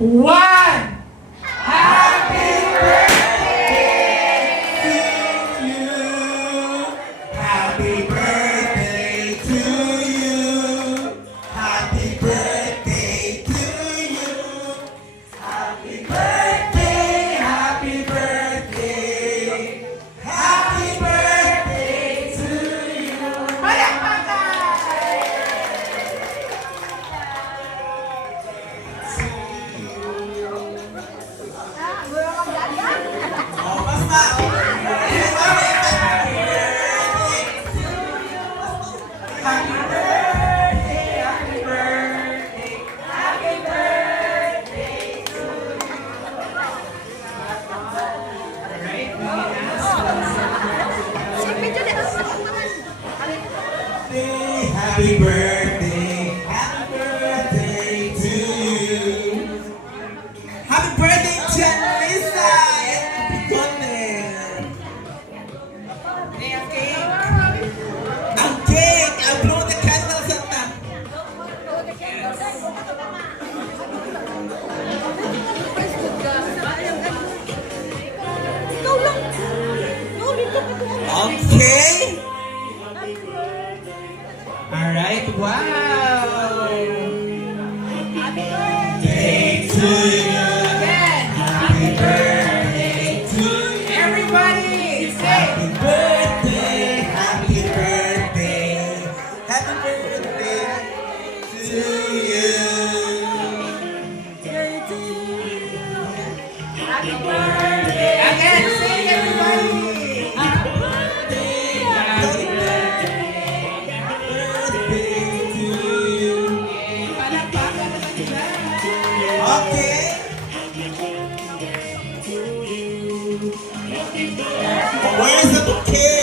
one. Happy birthday to you. Happy birthday to you. Happy birthday to you. Happy birthday, happy birthday. Happy birthday to you. Oh, basta. Happy birthday, happy birthday, happy birthday to you. Alright, happy birthday, happy birthday to you. Happy birthday, Janessa! Ang cake! I'll blow the candles at that. Okay. Alright, wow. Day to you. Happy birthday to you. Everybody say happy birthday, happy birthday, happy birthday to you. Happy birthday. Again, sing everybody. Happy birthday, happy birthday, happy birthday to you. Palakpakan naman sila. Okay. Where's the bouquet?